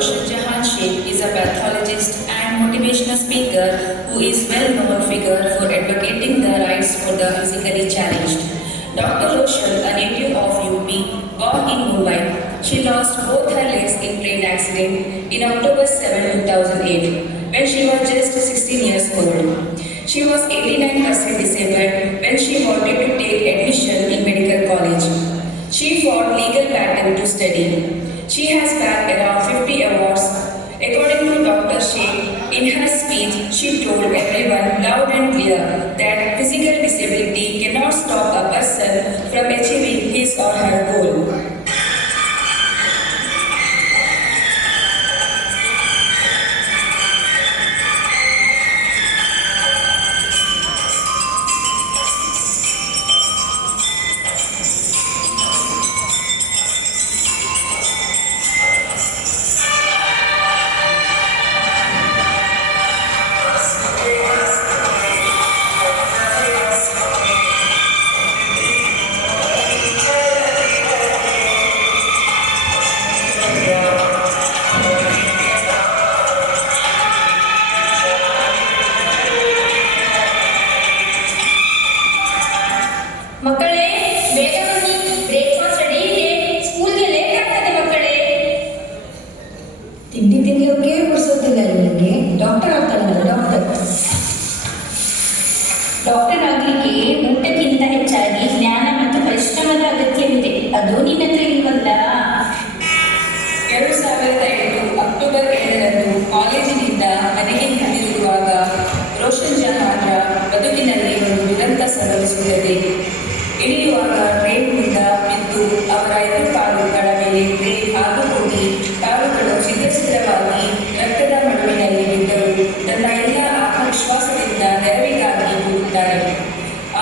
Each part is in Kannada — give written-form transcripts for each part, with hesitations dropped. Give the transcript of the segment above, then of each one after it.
Roshan Jahan Sheikh is a pathologist and motivational speaker who is well-known figure for advocating the rights for the physically challenged. Dr. Roshan, a native of UP, born in Mumbai, she lost both her legs in train accident in October 7, 2008, when she was just 16 years old. She was 89% disabled when she wanted to take admission in medical college. She fought legal battle to study. She has bagged around 50 awards. According to Dr. Sheikh, in her speech, she told everyone loud and clear that physical disability cannot stop a person from achieving his or her goal. ಮಕ್ಕಳೇ, ಬೇಗ ಬನ್ನಿ, ಬ್ರೇಕ್ಫಾಸ್ಟ್ ರೆಡಿ ಇದೆ. ಸ್ಕೂಲ್ಗೆ ಲೇಟ್ ಆಗ್ತದೆ ಮಕ್ಕಳೇ. ತಿಂಡಿ ತಿನ್ನೋಕೆ ಬಿಡಿಸೋದಿಲ್ಲ ನಿಮಗೆ. Doctor ಆಗ್ತಾರಲ್ಲ doctor. ಡಾಕ್ಟರ್ ಆಗ್ಲಿಕ್ಕೆ ಊಟಕ್ಕಿಂತ ಹೆಚ್ಚಾಗಿ ಜ್ಞಾನ ಮತ್ತು ಪರಿಶ್ರಮದ ಅಗತ್ಯವಿದೆ. ಅದು ನಿನ್ನ ಹತ್ರ ಇಲ್ವಲ್ಲ. 2008 ಅಕ್ಟೋಬರ್ 7ರಂದು ಕಾಲೇಜಿನಿಂದ ಮನೆಗೆ ಹಿಂದಿರುಗುವಾಗ ರೋಷನ್ ಜಹಾನ್ರ ಬದುಕಿನಲ್ಲಿ ಒಂದು ದುರಂತ ಸಂಭವಿಸುತ್ತದೆ. ಇಳಿಯುವಾಗ ಟ್ರೈನ್ನಿಂದ ಬಿದ್ದು ಅವರ 2 ಕಾಲುಗಳ ಮೇಲೆ ಟ್ರೈನ್ ಹಾದು ಹೋಗಿ ಕಾಲುಗಳು ಛಿದ್ರವಾಗಿ ರಕ್ತದ ಮಡುವಿನಲ್ಲಿ ಬಿದ್ದರು. ತನ್ನ ಎಲ್ಲ ಆತ್ಮವಿಶ್ವಾಸದಿಂದ ನೆರವಿಗಾಗಿ ಕೂಗುತ್ತಾರೆ.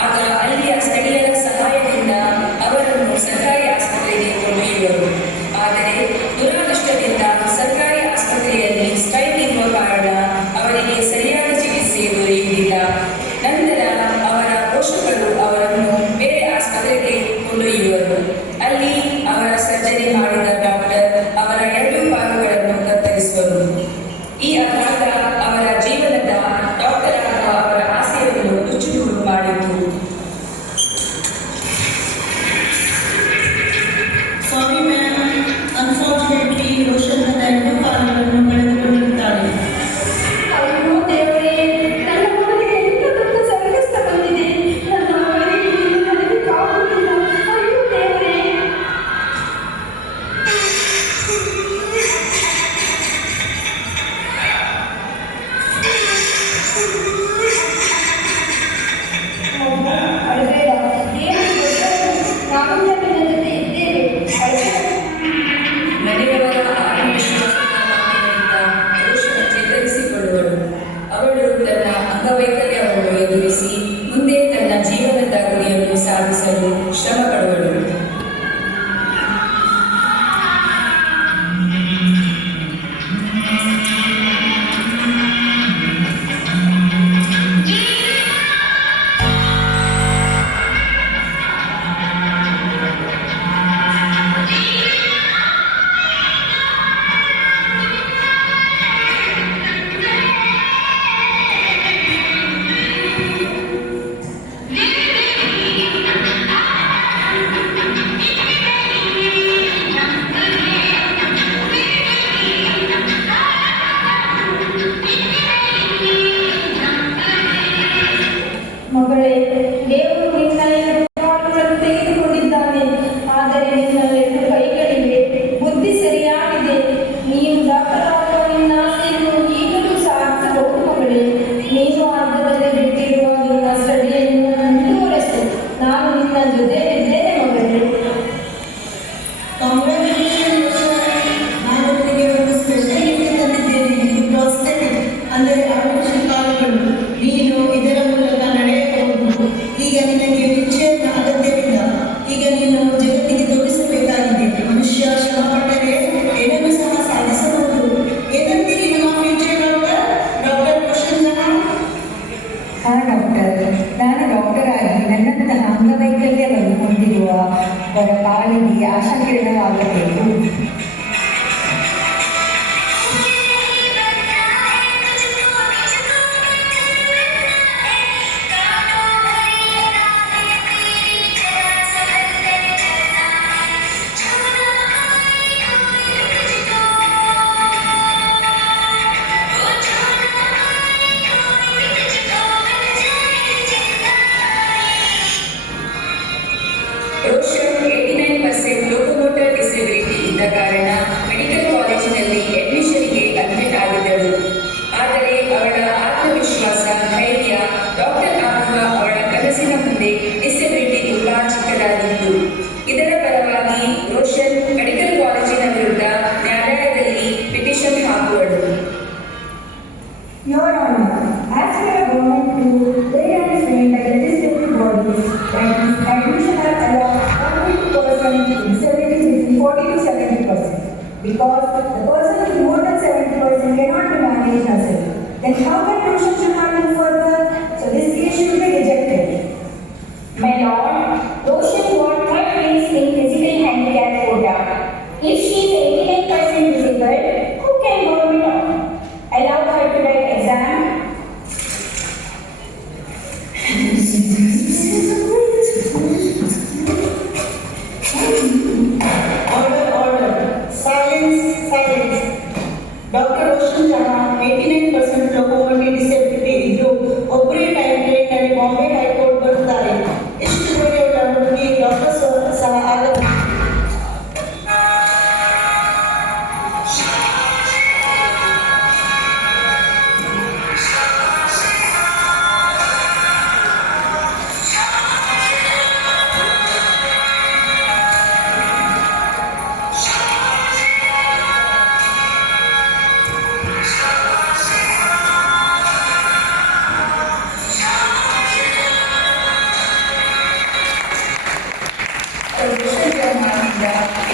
ಆಗ ಅಲ್ಲಿಯ ಸ್ಥಳೀಯರ ಸಹಾಯದಿಂದ ಅವರನ್ನು ಸರ್ಕಾರಿ ಆಸ್ಪತ್ರೆಗೆ ಕೊಂಡೊಯ್ಯುವರು. ಆದರೆ ದುರಾದೃಷ್ಟದಿಂದ ಸರ್ಕಾರಿ ಆಸ್ಪತ್ರೆಯಲ್ಲಿ ಸ್ಟ್ರೈಕ್ ಇರುವ ಕಾರಣ ಅವರಿಗೆ ಸರಿಯಾದ ಚಿಕಿತ್ಸೆ ದೊರೆಯುವುದಿಲ್ಲ. ನಂತರ ಅವರ ಪೋಷಕರು ಅವರನ್ನು ಬೇರೆ ಆಸ್ಪತ್ರೆಗೆ ಕೊಂಡೊಯ್ಯುವರು. ಅಲ್ಲಿ ಅವರ ಸರ್ಜರಿ ಮಾಡಿದ ಡಾಕ್ಟರ್ ಅವರ 2 ಕಾಲುಗಳನ್ನು ಕತ್ತರಿಸುವರು. ಈ ಅಪಘಾತ ಅವರ ಜೀವನದ ಡಾಕ್ಟರ್ ಆಗುವ ಅವರ ಆಸೆಯನ್ನು ನುಚ್ಚುನೂರು ಮಾಡಿತು. Sorry ma'am, unfortunately Roshan ತನ್ನ 2 ಕಾಲುಗಳನ್ನು ಕಳೆದುಕೊಂಡಿದ್ದಾಳೆ. ಅಯ್ಯೋ ದೇವರೇ, ನನ್ನ ಮಗನಿಗೆ ಎಂತ ದೊಡ್ಡ ಸಂಕಷ್ಟ ಬಂದಿದೆ. ನನ್ನ ಮಗನಿಗೆ ಇನ್ನು ನಡೆಯಲಿಕ್ಕಾಗುವುದಿಲ್ಲ. ಅಯ್ಯೋ ದೇವರೇ. ಅಳಬೇಡ, ದೇವರು ದೊಡ್ಡವನು. ನಾವು ನಿನ್ನ ಜೊತೆ ಇದ್ದೇವೆ. ಅಳಬೇಡ. ಮನೆಯವರ ಆತ್ಮವಿಶ್ವಾಸದ ಮಾತಿನಿಂದ ರೋಷನ್ ಚೇತರಿಸಿಕೊಳ್ಳುವಳು. ಅವಳು ತನ್ನ ಅಂಗವೈಕಲ್ಯವನ್ನು ಎದುರಿಸಿ ಮುಂದೆ ತನ್ನ ಜೀವನದ ಗುರಿಯನ್ನು ಸಾಧಿಸಲು ಶ್ರಮ ಪಡುವಳು. ಮಗಳೇ, ದೇವರು ನಿನ್ನ 2 ಕಾಲುಗಳನ್ನು ತೆಗೆದುಕೊಂಡಿದ್ದಾನೆ. ಆದರೆ ನಿನ್ನ 2 ಕೈಗಳಿವೆ. ಬುದ್ಧಿ ಸರಿಯಾಗಿದೆ. ನೀನು ಡಾಕ್ಟರ್ ಆಗುವ ನಿನ್ನ ಆಸೆಯನ್ನು ಈಗಲೂ ಸಾಧಿಸಬಹುದು ಮಗಳೇ. ನೀನು ಅರ್ಧದಲ್ಲೇ ಬಿಟ್ಟಿರುವ ನಿನ್ನ ಸ್ಟಡಿಯನ್ನು ಮುಂದುವರೆಸು. ನಾನು ನಿನ್ನ ಜೊತೆ ಇದ್ದೇನೆ ಮಗಳೇ. Congratulations Roshan, ನಾನು ನಿಮಗೆ ಒಂದು ಸ್ಪೆಷಲ್ ಗಿಫ್ಟ್ ತಂದಿದ್ದೇನೆ. ಪ್ರಾಸ್ಥೆಟಿಕ್ ಅಂದರೆ ಆರ್ಟಿಫಿಷಿಯಲ್ ಕಾಲುಗಳು. ನೀನು ಇದರ ಮೂಲಕ ನಡೆಯಬಹುದು. ಈಗ ನಿನಗೆ ವಿಚ್ಛೇದನ ಅಗತ್ಯವಿಲ್ಲ. ಈಗ ನೀನು ಜಗತ್ತಿಗೆ ತೋರಿಸಬೇಕಾಗಿದೆ. ಮನುಷ್ಯ ಶ್ರಮಪಟ್ಟರೆ ಏನನ್ನು ಸಹ ಸಾಧಿಸಬಹುದು. ಏನಂತೀರಿ ನಮ್ಮ ಫ್ಯೂಚರ್ ಡಾಕ್ಟರ್ ರೋಷನ್ ಜಹಾನ್? ಹಾ ಡಾಕ್ಟರ್, ನಾನು ಡಾಕ್ಟರ್ ಆಗಿ ನನ್ನಂತಹ ಅಂಗವೈಕಲ್ಯವನ್ನು ಹೊಂದಿರುವ ಅವರ ಪಾಲಿಗೆ ಆಶಾಕಿರಣವಾಗಬೇಕು. Because the person with more than 70% cannot be managed herself. Then how can Roshan Sharma move further? So this case should be rejected. My lord, Roshan won third place in physical handicap quota. If she is 89% visible, who can government allow her to write exam? Order. Silence. Dr. Roshan Sharma 89% locomotive disability ಇದ್ರು ಒಬ್ಬರೇ ಟೈಮ್ ಟ್ರೈನಲ್ಲಿ ಬಾಂಬೆ ಹೈಕೋರ್ಟ್ ಬರುತ್ತಾರೆ. ಎಷ್ಟು ದೊಡ್ಡ ಹುಡುಗಿ ಡಾಕ್ಟರ್ ಸಹ ಆಗಬೇಕು. Roshan Sharma